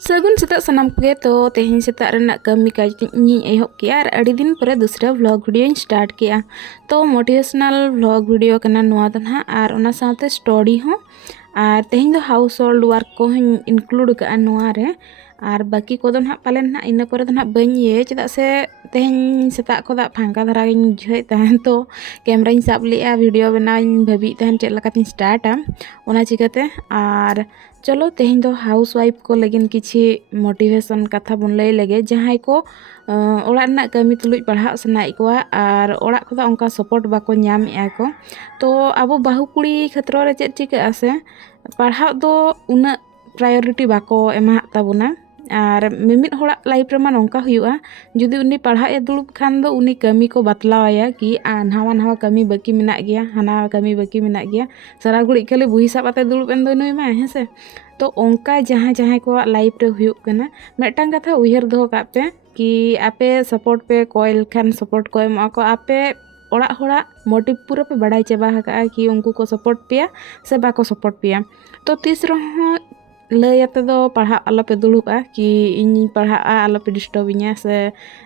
सगुन सेता सनाम के तो तेहन सेता रनक कमी काज इन एहब किया और अड़ी दिन पर दूसरा व्लॉग वीडियो स्टार्ट किया। तो मोटिवेशनल व्लॉग वीडियो कना नोआ दो ना और ओना साथे स्टोरी हो और तेहन दो हाउस होल्ड वर्क को इंक्लूड का नोआ रे और बाकी को ना पाले ना इन पर ना बन ये चेदा से तेहन सेता को फांका धारा बुझे तहन तो कैमरा साब लिया वीडियो बना भाभी तहन चेक लकाती स्टार्टा ओना चिकाते और चलो तेहन दो हाउस वाइफ को लगिन किछि मोटिवेशन कथा बन लई लगे जहां को ओड़ा रना कमी तुलुज पढ़ा सनाई को और ओड़ा को उनका सपोर्ट बाको नाम को तो अब बाहु कुड़ी क्षेत्र रे चेक चिका से पढ़ा दो उना प्रायोरिटी बाको एमा ताबुना और मिमित होड़ा लाइफ रे नौका हुआ जुदी उनी पढ़ा दुड़ब खान दो उनी कमी को बतलावाया कि नहावा नहावा कमी बाकी मेना गया हाना कमी बाकी मेना गया सारा घड़ी खाली बुही साबाते दुड़ब एन दो नुई मा हेसे तो ओंका जहाँ जहाँ को लाइफ रे हुयुग कना मेटांग कथा उयहर दो का पे कि आपे सपोर्ट पे कोयल खान सपोर्ट को एम को आपे ओड़ा होड़ा मोटिव पूरा पे बड़ाई चाबा हका कि उनको को सपोर्ट पिया से बाको सपोर्ट पिया तो तीस रहो लयते दो पढ़ा आलोपे दुड़ुबा कि इन पढ़ा आलोपे डिस्टर्बिंगा से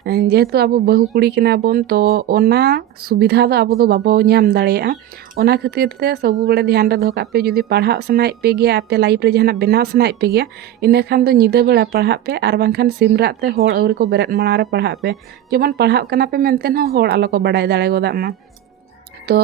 जेहेतु अब बहु कुड़ी केना बोन तो ओना सुविधा दो अब दो बाबो नाम दाड़ेया ओना खातिर ते सब बड़े ध्यान रे दो पे जुदी पढ़ा सनाई पे गया आपे लाइफ रे जहाना बनाव सनाई पे गया इना खान दो निदा बेला पढ़ा पे और बांखान सिमरात ते होड़ अवरी को बेरेट माड़ा रे पढ़ा पे जेमन पढ़ा कना पे मेनतेन हो होड़ आलो को बड़ाई दाड़े गोदा मा तो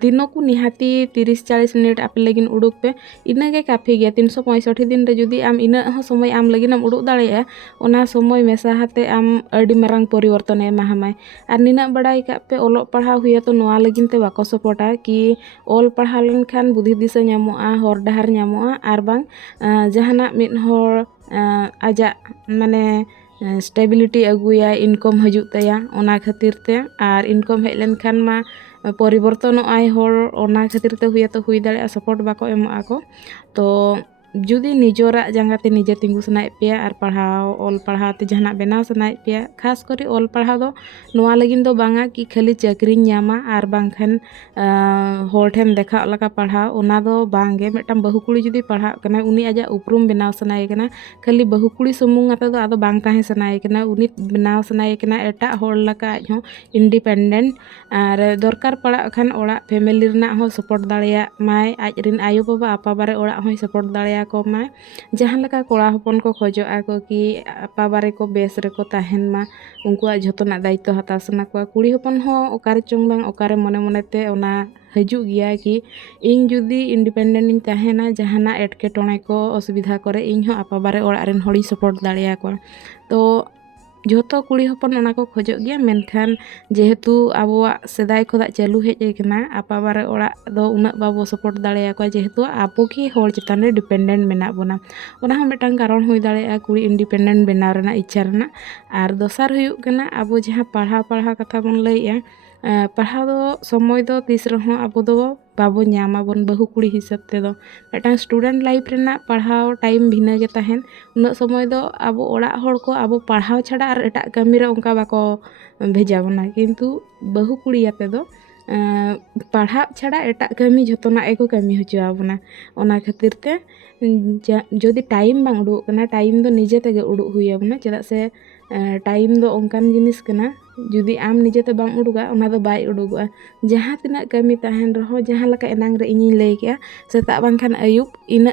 दिनों को निहाती 30-40 मिनट आप लगिन उड़ूक पे इनगे काफ़ी गया 365 दिन रे जुदी आम इन समय आम लगिन उड़ूक दाड़े ओना समय मेसा हाते आम अड़ी मारंग परिवर्तन एमा हमाय और निना बड़ाई का पे ओलो पढ़ा हुए तो नोआ लगिन ते बाको सपोर्टा कि ओल पढ़ा लेन खान बुद्धि दिशा नामोआ हर डहार नामोआ और बांग जहाना मिद हर आजा माने स्टेबिलिटी अगुया इनकम हजूक तया ओना खातिर ते और इनकम हेज लेन खान मा परिवर्तन आय होड़ ओना खातिर ते हुए तो हुई दाड़े सपोर्ट बाको एमोआ को तो जुदी निजोरा जंगाते निजे तिंगु सनाई पेया और पढ़ाओ ओल पढ़ाते जहाना बनाव सनाई पेया खास करी ओल पढ़ाव दो नोआ लगिन दो बांगा कि खाली चाकरी नामा और बांखान होड़ ठेन देखा लका पढ़ाव ओना दो बांगे मिदटां बहु कुड़ी जुदी पढ़ाव कना उनी आजा उपरूम बनाव सनाई कना खाली बहु कुड़ी सुमुंग आते दो आदो बांग ताहे सनाई कना उनी बनाव सनाई कना एटा होड़ लका आज हो इंडिपेंडेंट और दरकार पड़ा खान ओड़ा फैमिली रना हो सपोर्ट दाड़ेया माय आज रिन आयो बाबा आपा बारे ओड़ा हो सपोर्ट दाड़ेया को माय जहाँ लका कोड़ा हपन को खोजो आको कि आपा बारे को बेस रे को ताहेन मा उनकुआ झोतना दायित्व हता सना को कुड़ी हपन हो ओकारे चोंग बांग ओकारे मने मने ते ओना हजू गया कि इन जुदी इंडिपेंडेंट इन ताहेना जहाना एटके टोणे को असुविधा करे इन हो आपा बारे ओड़ा रेन होड़ी सपोर्ट दाड़ेया को तो जोतो कुड़ी हपन ओना को खोजो गया मेनखान जेहेतु आबोआ सेदाय खोदा चालू हेज एकना आपा बारे ओड़ा दो उना बाबो सपोर्ट दाड़ेया को जेहेतु आपो की होड़ चितान रे डिपेंडेंट मेना बोना ओना हम मिदटां कारण हुई दाड़ेया कुड़ी इंडिपेंडेंट बनाव रेना इच्छा रेना और दोसार हुयुग कना आबो जहां पढ़ा कथा बन लईया पढ़ा दो समय दो तीस रहो अब दो बाबो नामा बन बहु कुड़ी हिसाब ते दो मिदटां स्टूडेंट लाइफ रेना पढ़ाओ टाइम भिना गे ताहेन उन समय दो अब ओड़ा होड़ को अब पढ़ाओ छाड़ा और एटा कमी रे उनका बाको भेजा बना किंतु बहु कुड़ी आते दो पढ़ा छाड़ा एटा कमी झोतना एको कमी हचुआ बना ओना खातिर ते जदि टाइम बांग उडुक कना टाइम दो निजे तेगे उडुक हुई बना चेदा से टाइम दो ओंकान जिनिस कना जुदी आम निजेते बांग उडुगा ओना दो बाय उडुगोआ जहाँ तिना कमी ताहेन रहो जहाँ लका एनांग रे इᱧिᱧ लई केया सेता बांखान अयुब इन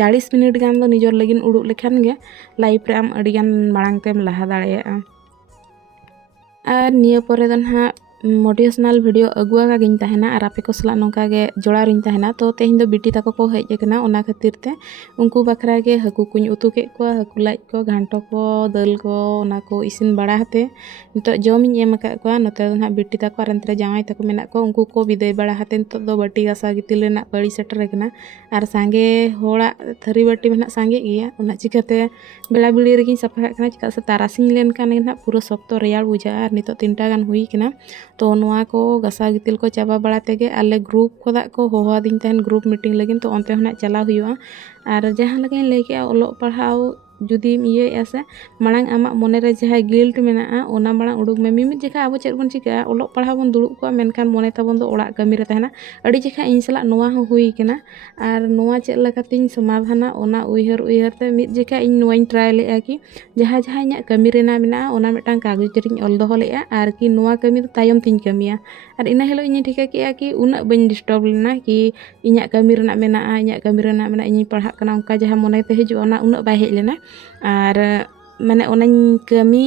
40 मिनट गान दो निजोर लगिन उडुक लेखान गे लाइफ रे आम अड़ी गान माड़ांग तेम लहा दाड़ेया और निया परे दो ना मोटिवेशनल वीडियो अगुआ गिन तहना और आपे को सला नौका गे जोड़ारिन तहना तो तेहन दो बिटी तको को हेज एकना ओना खातिर ते उनको बखरा गे हकु कुኝ उतु के को हकु लाज को घांटो को दाल को ओना को इसिन बड़ा हते नितो जमिन एम का को नते दो ना बिटी तको और अंतरे जावाई तको मेना को उनको को विदाय बड़ा हते नितो दो बटी गासा गितिल रेना बड़ी सेटर एकना और सांगे होड़ा थरी बटी मेना सांगे गया ओना चिकाते बेला बिली रेगिन सफा कना चिका से तारासिन लेन कान ना पूरा सप्तो रेयार बुझा और नितो 3टा गान हुई कना तो नोआ को गसा गितिल को चाबा बड़ा तेगे आले ग्रुप खोदा को होहा दिन तहन ग्रुप मीटिंग लगिन तो ओनते होना चला हुआ और जहाँ लगे लेके ओलो पढ़ाओ जुदीम इये से मांग आमा मोनेरे जहाँ गिल्ट मेना ओना मांग उडुक में मिमित जेखा अब चेक बन चिका ओलोग पढ़ा बन दुड़ुब को मेनखान मोने ताबन दो ओड़ा कमी रे तहना अड़ी जेखा इन सला नोवा हो हुई केना आर नोवा चेक लगातिन समाधाना ओना उयहर ते मित जेखा इन नोवाइन ट्राई लेआ कि जहाँ जहाँ इन्या कमी रेना मेना ओना मिटांग कागज रिñ ऑल दोहो लेआ आर कि नोवा कमी तो तायम तिन कमिया आर इना हेलो इनि ठिका किया कि उना बन डिस्टर्ब लेना कि इन्या कमी रेना मेना इनि पढ़ा कना उनका जहाँ मोने ते हिजु ओना उना बाय हेज लेना आर माने ओनाइन कमी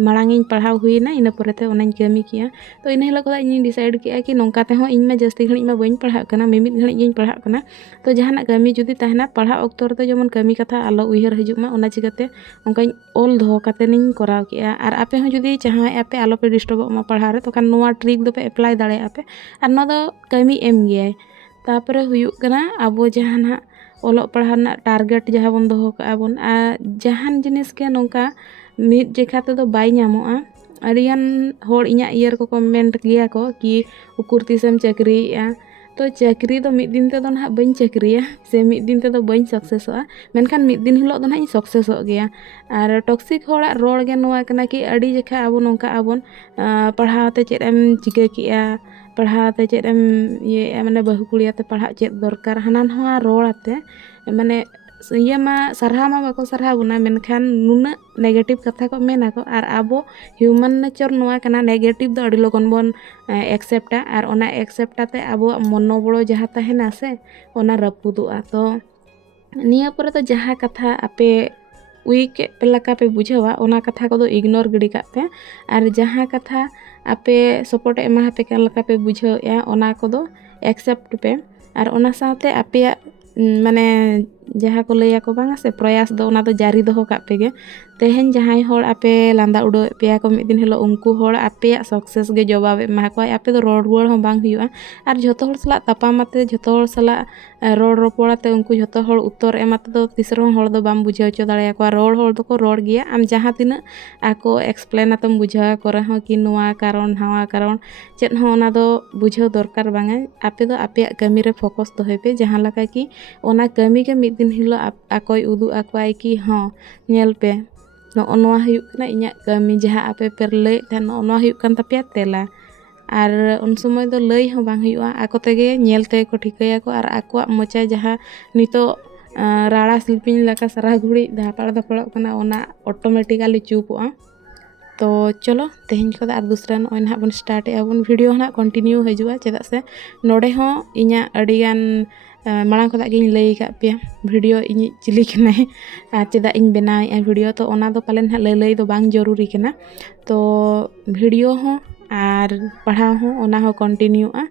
मांगिन पढ़ाव हुईना इन पोरेते ओनाइन कमी किया तो इन हेलो इन डिसाइड किया कि नौका ते इन में जस्ती घड़ी में बन पढ़ा कना मिमित घड़ी गिन पढ़ा कना तो जहाना कमी जुदी तहना पढ़ा ऑक्तो रे जेमन कमी कथा आलो उयहर हिजुमा ओना चिकाते ओंकाइन ऑल दोहो काते निन कराव किया आर आपे हो जुदी चाहे आपे आलो पे डिस्टर्ब मा पढ़ा रे तो खान नोवा ट्रिक दो पे अप्लाई दाड़े आपे आर नो दो कमी एम गया तापरे हुयुग कना आबो जहाना ओलो पढ़ा ना टारगेट जहाँ बन दोहो का बन आ जहान जिनिस के नौका मित जेखा ते दो बाय ᱧᱟᱢᱚᱜᱼᱟ अड़ियान होड़ इन्या ईयर को कमेंट किया को कि उकुर तिसम चक्रीया तो चक्री तो मिद दिन ते दो ना बन चक्रिया से मिद दिन ते दो बन सक्सेसोआ मेनखान मिद दिन हिलो दो ना सक्सेसो गया आर टॉक्सिक होड़ा रोड गे नोआ कना कि अड़ी जेखा आबो नौका आबोन पढ़ाते चेद एम चिका किया पढ़ाते चेद एम ये माने बहु कुड़ियाते पढ़ा चेद दरकार हाना नोआ रोड़ाते माने ये मा सरहा मा बाको सरहा बुना मेनखान नुना नेगेटिव कथा को मेना को आर आबो ह्यूमन नेचर नोआ कना नेगेटिव दो अड़ी लोगन बन एक्सेप्टा आर ओना एक्सेप्टाते आबो मनोबड़ो जहाँ तहेना से ओना रपुदुआ तो निया परे तो जहाँ कथा आपे वीक पेलाका पे बुझावा ओना कथा को दो इग्नोर गिड़ी काते आर जहाँ कथा आपे सपोर्ट एमा पे लका पे बुझाव या ओना को दो एक्सेप्ट पे आर ओना साथे आपे माने जहाँ को लैया को बांगा से प्रयास दो ओना दो जारी दोहो का पेगे तेहेन जहां होड़ आपे लांदा उडो पेया को मिद दिन हेलो उनको होड़ आपे सक्सेस गे जवाब एमा को आपे दो रोड रुआड़ हो बांग हुआ आर जतो होड़ सला तापामाते जतो होड़ सला रोड रोपड़ाते उनको जतो होड़ उत्तर एमाते दो तीसरो होड़ दो बाम बुझाव चो दाड़िया को रोड होड़ दो को रोड गया आम जहाँ तिना आको एक्सप्लेन आतम बुझाव करे हो कि नोआ कारण हावा कारण चेद हो ओना दो बुझाव दरकार बांगा आपे दो आपे कमी रे फोकस दोहे पे जहाँ लका कि ओना कमी के मिद दिन हिलो आकोय उदु आकोय कि हां नेल पे नोआ हुयुग कना इन्या कमी जहाँ आपे पर लय था नोआ हुयुग कान तापिया तेला आर उन समय दो लय हो बांग हुयुआ आको तेगे नेलते को ठिकया को आर आकोआ मोचा जहाँ नितो राड़ा सिल्पिन लका सारा घुड़ी धापड़ धापड़ कना ओना ऑटोमेटिकली चुपआ तो चलो तेहन को आर दूसरा नोय ना बन स्टार्ट एबन वीडियो ना कंटिन्यू हजुआ चेदा से नोडे हो इन्या अडिगान मांग खदा गिन लई का पे वीडियो इन चिली कना आ चेदा इन बनाए वीडियो तो ओना दो पालन लई दो बांग जरूरी कना तो वीडियो हो आर पढ़ा हो ओना हो कंटिन्यू आ